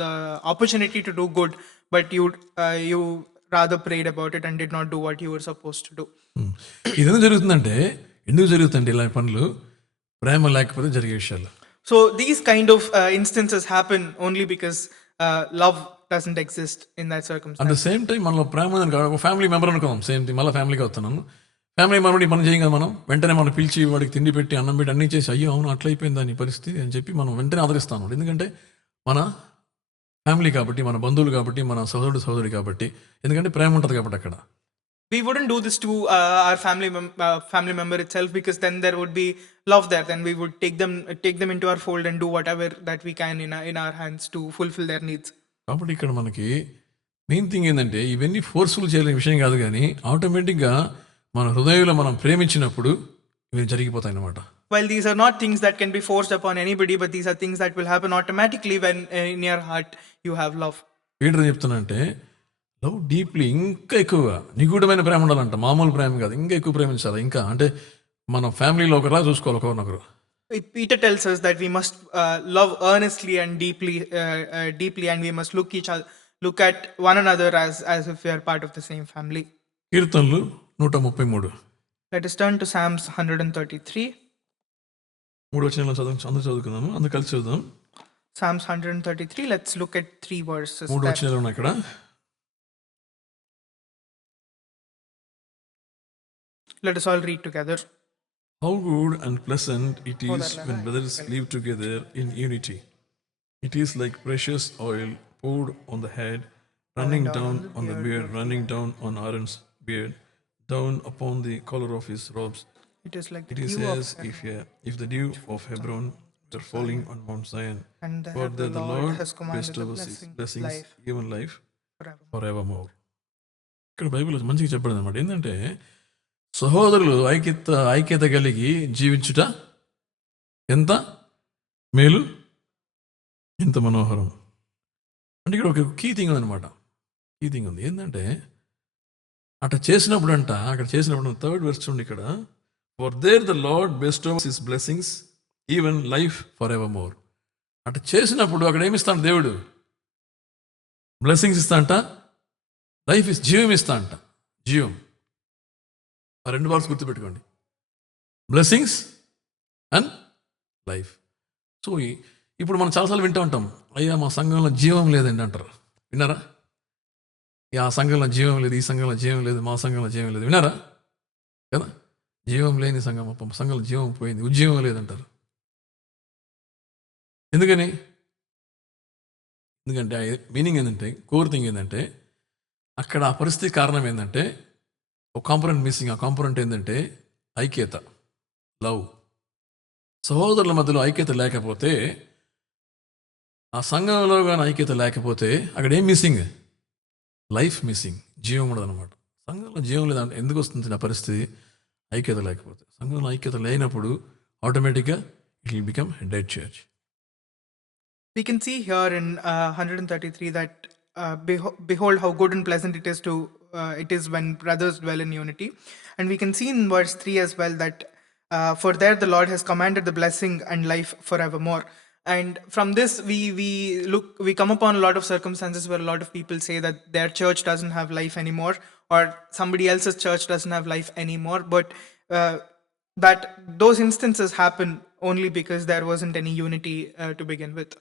the opportunity to do good, but you rather prayed about it and did not do what you were supposed to do. ఇది ఎందుకు జరుగుతుందంటే ఇలా పనులు ప్రేమ లేకపోతే జరిగే విషయాలు. So these kind of instances happen only because love doesn't exist in that circumstance. At the same time మనలో ప్రేమ ఉందని కాదు, ఒక ఫ్యామిలీ మెంబర్ అనుకుందాం, సేమ్ థింగ్ మళ్ళీ ఫ్యామిలీకి వస్తున్నాను. ఫ్యామిలీ మెంబర్ ఈ పని చేయం కదా మనం, వెంటనే మనం పిలిచి వాడికి తిండి పెట్టి అన్నం పెట్టి అన్నీ చేసి అయ్యో అవును అట్లా అయిపోయింది దాని పరిస్థితి అని చెప్పి మనం వెంటనే ఆదరిస్తాను. ఎందుకంటే మన ఫ్యామిలీ కాబట్టి, మన బంధువులు కాబట్టి, మన సహోదరుడు కాబట్టి, ఎందుకంటే ప్రేమ ఉంటుంది కాబట్టి అక్కడ. We wouldn't do this to our family member itself, because then there would be love there. Then we would take them into our fold and do whatever that we can in our hands to fulfill their needs. కాబట్టి ఇక్కడ మనకి main thing ఏంటంటే ఇవన్నీ forceful చేయలేని విషయం కాదు, కానీ ఆటోమేటిక్గా మన హృదయంలో మనం ప్రేమించినప్పుడు ఇవి జరిగిపోతాయి అన్నమాట. While these are not things that can be forced upon anybody, but these are things that will happen automatically when in your heart you have love. Peter ఏం చెప్తున్నా లవ్ డీప్లీ, ఇంకా ఎక్కువగా నిగూఢమైన ప్రేమ ఉండాలంట, మామూలు ప్రేమ కాదు, ఇంకా ఎక్కువ ప్రేమించాలి. ఇంకా అంటే మన ఫ్యామిలీలో ఒకలా చూసుకోవాలి ఒకరినొకరు. Peter tells us that we must love earnestly and deeply, and we must look at one another as if we are part of the same family. కీర్తనలు 133. Let us turn to Psalms 133. 3 వచనాలను అందరూ చదువుకుందాము, అందరూ కలిసి చదువుదాం. Psalms 133. Let's look at 3 verses. 3 వచనాలు ఉన్నాయి ఇక్కడ. Let us all read together. How good and pleasant it is when brothers live together in unity. It is like precious oil poured on the head, running down on the beard, running down on Aaron's beard, down upon the collar of his robes. It is like It is as if the dew of Hebron were falling on Mount Zion. and For the the Lord Lord has commanded the bestows his blessings, blessings, life even life forever. forevermore. ఇక్కడ Bible మంచిగా చెప్పబడింది అనమాట. ఏంటంటే సహోదరులు ఐక్యత కలిగి జీవించుట ఎంత మేలు, ఎంత మనోహరం. అంటే ఇక్కడ ఒక కీ థింగ్ ఉందన్నమాట. కీ థింగ్ ఉంది ఏంటంటే అక్కడ చేసినప్పుడు థర్డ్ వర్స్ చూడండి ఇక్కడ, for there the Lord bestows his blessings even life for ever more. అటు చేసినప్పుడు అక్కడ ఏమిస్తాడు దేవుడు? బ్లెస్సింగ్స్ ఇస్తా అంట, లైఫ్ జీవం ఇస్తా అంట. జీవం, ఆ 2 వర్డ్స్ గుర్తుపెట్టుకోండి, బ్లెస్సింగ్స్ అండ్ లైఫ్. సో ఇప్పుడు మనం చాలాసార్లు వింటూ ఉంటాం, అయ్యా మా సంఘంలో జీవం లేదండి అంటారు. విన్నారా? ఆ సంఘంలో జీవం లేదు, ఈ సంఘంలో జీవం లేదు, మా సంఘంలో జీవం లేదు. విన్నారా కదా? జీవం లేని సంఘం, సంఘంలో జీవం పోయింది, ఉద్యోగం లేదంటారు. ఎందుకంటే మీనింగ్ ఏంటంటే, కోర్ థింగ్ ఏంటంటే అక్కడ ఆ పరిస్థితి కారణం ఏంటంటే ఒక కాంపోనెంట్ మిస్సింగ్. ఆ కాంపోనెంట్ ఏంటంటే ఐక్యత, లవ్. సహోదరుల మధ్యలో ఐక్యత లేకపోతే, ఆ సంఘంలో కానీ ఐక్యత లేకపోతే అక్కడ ఏం మిస్సింగ్? లైఫ్ మిస్సింగ్, జీవం ఉండదు అనమాట. సంఘంలో జీవం లేదంటే ఎందుకు వస్తుంది నా పరిస్థితి? ఐక్యత లేకపోతే. సంఘంలో ఐక్యత లేనప్పుడు ఆటోమేటిక్గా it will become dead church. We can see here in 133 that behold how good and pleasant it is when brothers dwell in unity. And we can see in verse 3 as well that for there the Lord has commanded the blessing and life forevermore. And from this we come upon a lot of circumstances where a lot of people say that their church doesn't have life anymore, or somebody else's church doesn't have life anymore. But that those instances happen only because there wasn't any unity to begin with.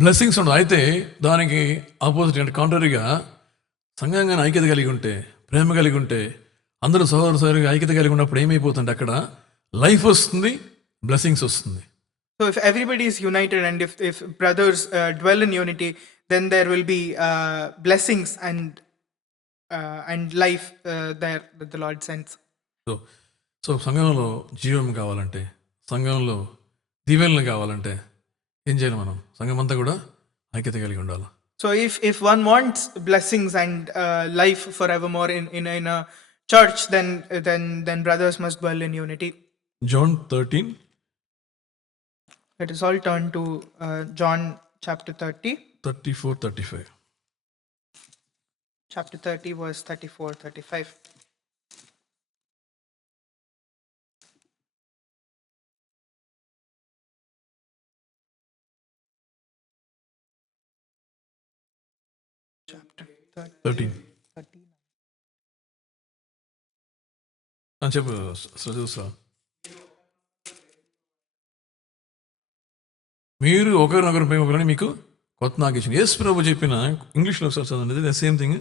Blessings ఉండదు. అయితే దానికి opposite అంటే కాంట్రరీగా సంఘంగా ఐక్యత కలిగి ఉంటే, ప్రేమ కలిగి ఉంటే, అందరూ సహోదరుగా ఐక్యత కలిగి ఉన్నప్పుడు ఏమైపోతుంది? అక్కడ లైఫ్ వస్తుంది, బ్లెస్సింగ్స్ వస్తుంది. So if everybody is united and if brothers dwell in unity, then there will be blessings and life there that the Lord sends. So సంఘంలో జీవం కావాలంటే, సంఘంలో దీవెనలు కావాలంటే ఏం చేయాలి? మనం సంఘం అంతా కూడా ఐక్యత కలిగి ఉండాలి. So if one wants blessings and life forevermore in a church, then brothers must dwell in unity. John 13. Let us all turn to John chapter 30. 34, 35. Chapter 30 verse 34, 35. Chapter 13. చెప్పు చూసా. మీరు ఒకరినొకరు ప్రేమకులని మీకు కొత్త నాకు ఇచ్చింది. యేసు ప్రభు చెప్పిన ఇంగ్లీష్లో ఒకసారి చదవండి. The same thing.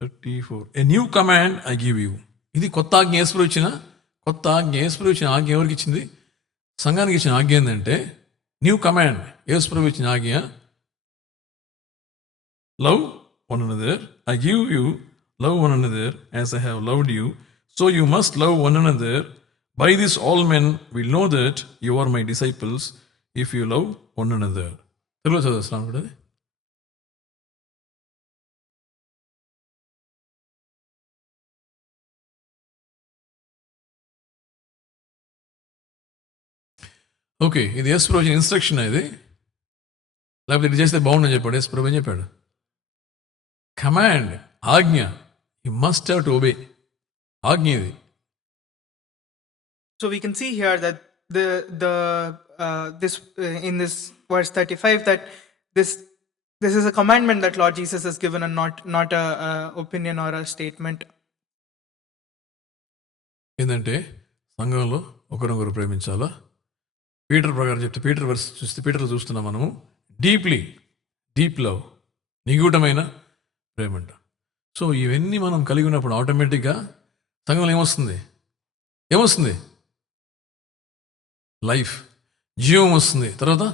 34. A new command I give you. ఇది కొత్త ఆజ్ఞ యేసు ప్రభు ఇచ్చిన కొత్త ఆజ్ఞ. యేసు ప్రభు ఇచ్చిన ఆజ్ఞ ఎవరికి ఇచ్చింది? సంఘానికి ఇచ్చిన ఆజ్ఞ ఏంటంటే న్యూ కమాండ్. యేసు ప్రభు ఇచ్చిన ఆజ్ఞ love one another. I give you love one another as I have loved you. So you must love one another. By this all men will know that you are my disciples if you love one another. Telugu చదువుతున్నాను కూడా. Okay, ఇది యేసు ప్రభు ఇచ్చిన instruction. ఇది లేకపోతే ఇది చేస్తే బాగుండని చెప్పాడు యేసు ప్రభు. ఏం చెప్పాడు? కమాండ్, ఆజ్ఞ. You must have to obey. ఆజ్ఞ ఇది. So we can see here that in this verse 35 that this is a commandment that Lord Jesus has given and not a opinion or a statement. ఏంటంటే సంఘంలో ఒకరొకరు ప్రేమించాలా. Peter ప్రకారం చెప్తే Peter verse చూస్తే పీటర్లో చూస్తున్నాం మనము డీప్ లవ్, నిగూఢమైన ప్రేమంట. So ఇవన్నీ మనం కలిగి ఉన్నప్పుడు ఆటోమేటిక్గా సంఘంలో ఏమొస్తుంది? లైఫ్, జీవం వస్తుంది. తర్వాత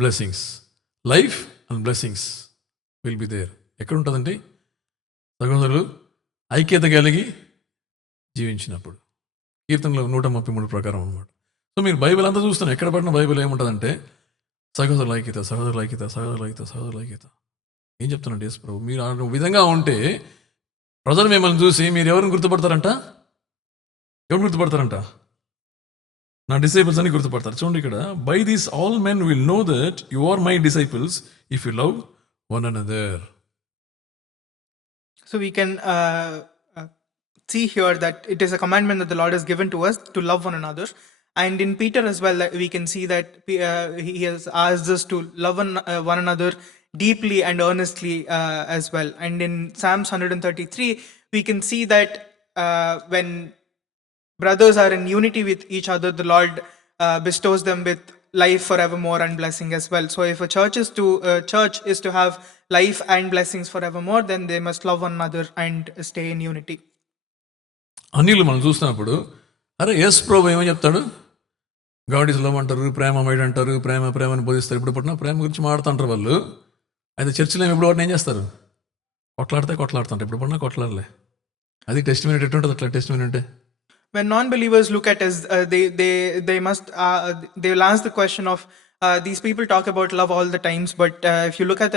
blessings. Life and blessings will be there. ఎక్కడ ఉంటుందంటే సహోదరులు ఐక్యత కలిగి జీవించినప్పుడు. కీర్తనలో 133 ప్రకారం అనమాట. సో మీరు బైబిల్ అంతా చూస్తున్నారు. ఎక్కడ పడిన బైబిల్ ఏముంటుందంటే సహోదరుల ఐక్యత, సహోదరుల ఐక్యత, సహోదరుల ఐక్యత, సహోదరుల ఐక్యత. ఏం చెప్తున్నాడు యేసు ప్రభు? మీరు ఆ విధంగా ఉంటే ప్రజలు మిమ్మల్ని చూసి మీరు ఎవరిని గుర్తుపడతారంట? నా డిసైపుల్స్ అని గుర్తుపడతారు. చూడండి ఇక్కడ, by these all men will know that you are my disciples if you love one another. So we can see here that it is a commandment that the Lord has given to us to love one another. And in Peter as well, we can see that he has asked us to love one another deeply and earnestly as well. And in Psalms 133, we can see that when brothers are in unity with each other, the Lord bestows them with life forevermore and blessing as well. So if a church is to have life and blessings forevermore, then they must love one another and stay in unity. అన్యులు మనం చూస్తున్నప్పుడు అరే యేసు ప్రభు ఏమని చెప్తాడు? God is love అంటారు, ప్రేమ మైడ్ అంటారు, ప్రేమని బోధిస్తారు. ఇప్పుడు పట్టిన ప్రేమ గురించి మాడుతుంటారు వాళ్ళు. అయితే చర్చిలో ఎప్పుడు వాటిని ఏం చేస్తారు? కొట్లాడుతుంటారు. ఇప్పుడు పడినా కొట్లాడలే. అది టెస్ట్ మినిట్ ఎట్టుంటుంది అట్లా టెస్ట్ మినిట్ అంటే when non-believers look at us, they will ask the question of these people talk about love all the times, but if you look at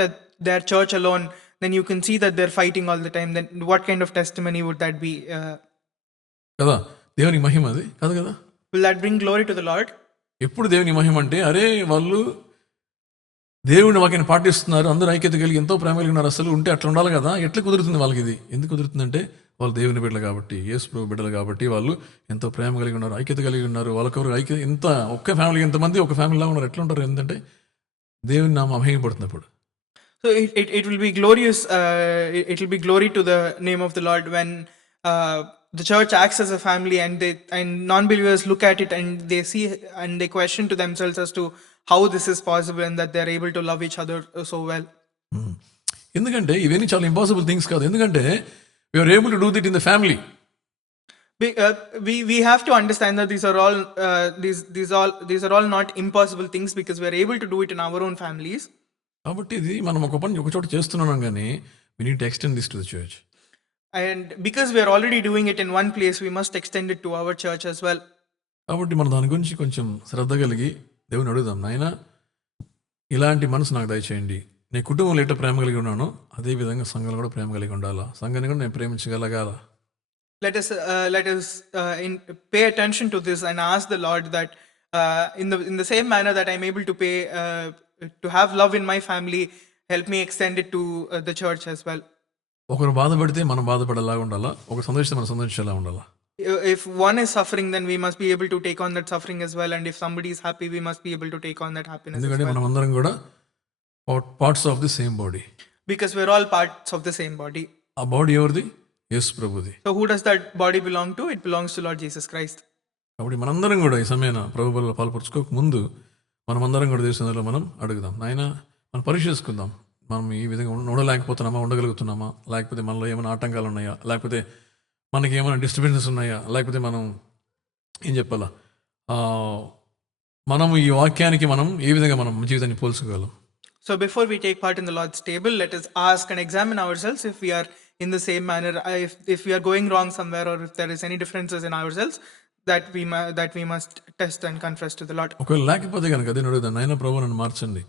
their church alone, then you can see that they're fighting all the time. Then what kind of testimony would that be? కదా దేవుని మహిమ అది కాదు కదా. Will that bring glory to the Lord? ఎప్పుడు దేవుని మహిమ అంటే అరే వాళ్ళు దేవుని వాక్యాన్ని పాటిస్తున్నారు, అందరూ ఐక్యత కలిగి ఎంతో ప్రేమ కలిగి ఉన్నారు. అసలు ఉంటే అట్లా ఉండాలి కదా. ఎట్లా కుదురుతుంది వాళ్ళకి? ఇది ఎందుకు కుదురుతుందంటే వాళ్ళు దేవుని బిడ్డలు కాబట్టి, యేసు ప్రభు బిడ్డలు కాబట్టి వాళ్ళు ఎంతో ప్రేమ కలిగి ఉన్నారు, ఐక్యత కలిగి ఉన్నారు. వాళ్ళకొకరు ఐక్యత ఎంత ఒక్క ఫ్యామిలీ ఎంతమంది ఒక ఫ్యామిలీలా ఉన్నారు. ఎట్లా ఉంటారు? ఎందుకంటే దేవుని నామం మహిమపడుతున్నప్పుడు. So it will be glorious. It will be glory to the name of the Lord when the church acts as a family, and non-believers look at it and they see and they question to themselves as to how this is possible and that they are able to love each other so well. ఎందుకంటే ఇవన్నీ చాలా impossible things కాదు. ఎందుకంటే we are able to do that in the family. We have to understand that these are all not impossible things because we are able to do it in our own families. కాబట్టి ఇది మనం ఒక పని ఒక చోట చేస్తున్నాం కానీ we need to extend this to the church. And because we are already doing it in one place, we must extend it to our church as well. కాబట్టి మనం దాని గురించి కొంచెం శ్రద్ధ కలిగి దేవుని అడుగుదాం. నాయన ఇలాంటి మనసు నాకు దయచేయండి. నేను కుటుంబంలో ఎట్లా ప్రేమ కలిగి ఉన్నానో అదే విధంగా సంఘంలో కూడా ప్రేమ కలిగి ఉండాలా, సంఘాన్ని కూడా నేను ప్రేమించగలగాల. Let us pay attention to this and ask the Lord that in the same manner that I'm able to have love in my family, help me extend it to the church as well. ఒకరు బాధపడితే మనం బాధపడేలాగా ఉండాలా, ఒక సంతోషిస్తే మనం సంతోషించేలా ఉండాలా. If one is suffering, then we must be able to take on that suffering as well. And if somebody is happy, we must be able to take on that happiness as ఎందుకంటే well. మనం అందరం కూడా parts of the same body. Because we're all parts of the same body. ఆ body ఎవరిది? యేసు ప్రభుది. So who does that body belong to? It belongs to Lord Jesus Christ. కాబట్టి మనందరం కూడా ఈ సమయాన ప్రభు బలిలో పాల్పరుచుకోక ముందు మనమందరం కూడా దేశంలో మనం అడుగుదాం, నాయన మనం పరీక్షించుకుందాం, మనం ఈ విధంగా ఉండలేకపోతున్నామా, ఉండగలుగుతున్నామా, లేకపోతే మనలో ఏమైనా ఆటంకాలు ఉన్నాయా, లేకపోతే మనకి ఏమైనా డిస్టర్బెన్సెస్ ఉన్నాయా, లేకపోతే మనం ఏం చెప్పాలా, మనం ఈ వాక్యానికి మనం ఏ విధంగా మనం జీవితాన్ని పోల్చుకోగలం. So before we take part in the Lord's table, let us ask and examine ourselves if we are in the same manner, if we are going wrong somewhere, or if there is any differences in ourselves that we must test and confess to the Lord. ఒకవేళ లేకపోతే కనుక అదే అడుగుదాం, నాయన ప్రభు నన్ను మార్చండి,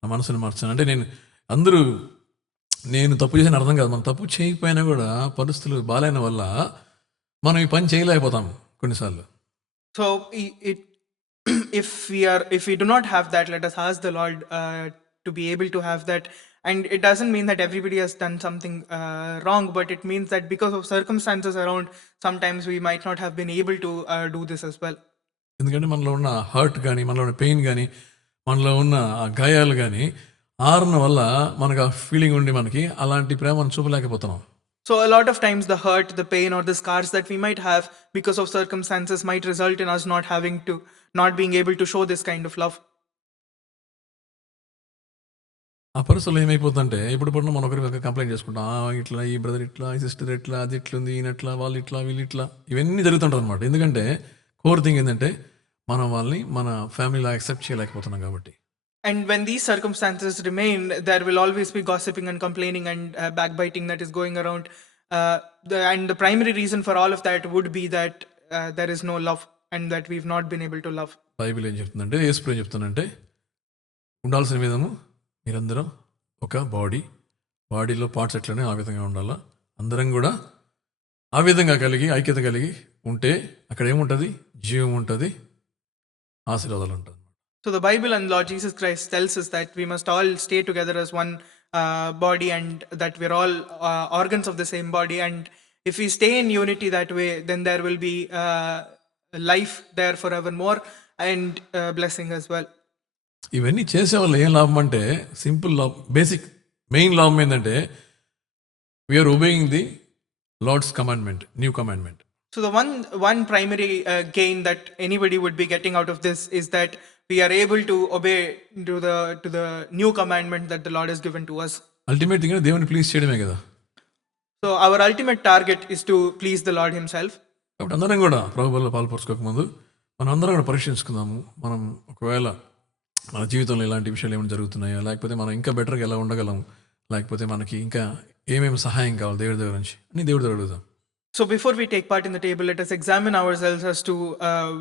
నా మనసుని మార్చండి. అంటే నేను తప్పు చేసిన అర్థం కాదు, మనం తప్పు చేయకపోయినా కూడా పరిస్థితులు బాగాలేని వల్ల మనం ఈ పని చేయలేకపోతాం కొన్నిసార్లు. So if we do not have that, let us ask the Lord to be able to have that. And it doesn't mean that everybody has done something wrong, but it means that because of circumstances around, sometimes we might not have been able to do this as well. ఎందుకంటే మనలో ఉన్న hurt కానీ, మనలో ఉన్న pain కానీ, మనలో ఉన్న ఆ గాయాలు కానీ ఆరున వల్ల మనకు ఆ ఫీలింగ్ ఉండి మనకి అలాంటి ప్రేమను చూపలేకపోతున్నాం. So a lot of times the hurt, the pain, or the scars that we might have because of circumstances might result in us not being able to show this kind of love. ఆ పరిస్థితుల్లో ఏమైపోతుందంటే ఇప్పుడు మనం ఒకరి complaint చేసుకుంటాం, ఇట్లా ఈ brother ఇట్లా, ఈ సిస్టర్ ఇట్లా, అది ఇట్లుంది, ఈయన ఇట్లా, వాళ్ళు ఇట్లా, వీళ్ళు ఇట్లా, ఇవన్నీ జరుగుతుంటారు అనమాట. ఎందుకంటే కోర్ థింగ్ ఏంటంటే మనం వాళ్ళని మన ఫ్యామిలీలో యాక్సెప్ట్ చేయలేకపోతున్నాం కాబట్టి. And when these circumstances remain, there will always be gossiping and complaining and backbiting that is going around. And the primary reason for all of that would be that there is no love and that we've not been able to love. Bible ఏం చెప్తుందంటే, యేసు ఏం చెప్తుందంటే, ఉండాల్సిన విధము మీరందరం ఒక బాడీలో parts ఎట్లనే ఆ విధంగా ఉండాలా, అందరం కూడా ఆ విధంగా కలిగి ఐక్యత కలిగి ఉంటే అక్కడ ఏముంటుంది? జీవం ఉంటుంది, ఆశీర్వాదాలు ఉంటుంది. So the Bible and Lord Jesus Christ tells us that we must all stay together as one body, and that we're all organs of the same body. And if we stay in unity that way, then there will be life there forevermore and blessing as well. ఇవన్నీ చేసే వాళ్ళు ఏం లాభం అంటే, simple లాభం, basic main లాభం ఏంటంటే we are obeying the lord's commandment, new commandment. So the one primary gain that anybody would be getting out of this is that we are able to obey to the new commandment that the Lord has given to us. Ultimate thing దేవుని please చేయడమే కదా. So our ultimate target is to please the Lord himself. కాబట్టి అందరం కూడా ప్రభు బలిలో పాల్పరచుకోక ముందు మనం అందరం కూడా పరీక్షించుకుందాము. మనం ఒకవేళ మన జీవితంలో ఇలాంటి విషయాలు ఏమైనా జరుగుతున్నాయా, లేకపోతే మనం ఇంకా బెటర్గా ఎలా ఉండగలం, లేకపోతే మనకి ఇంకా ఏమేమి సహాయం కావాలి దేవుడి దగ్గర నుంచి అని దేవుడి దగ్గర అడుగుదాం. So before we take part in the table, let us examine ourselves as to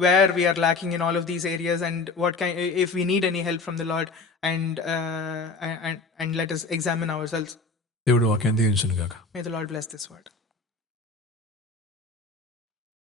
where we are lacking in all of these areas, and if we need any help from the Lord, and let us examine ourselves. దేవుడు వాక్యాన్ని దీవించును గాక. May the Lord bless this word.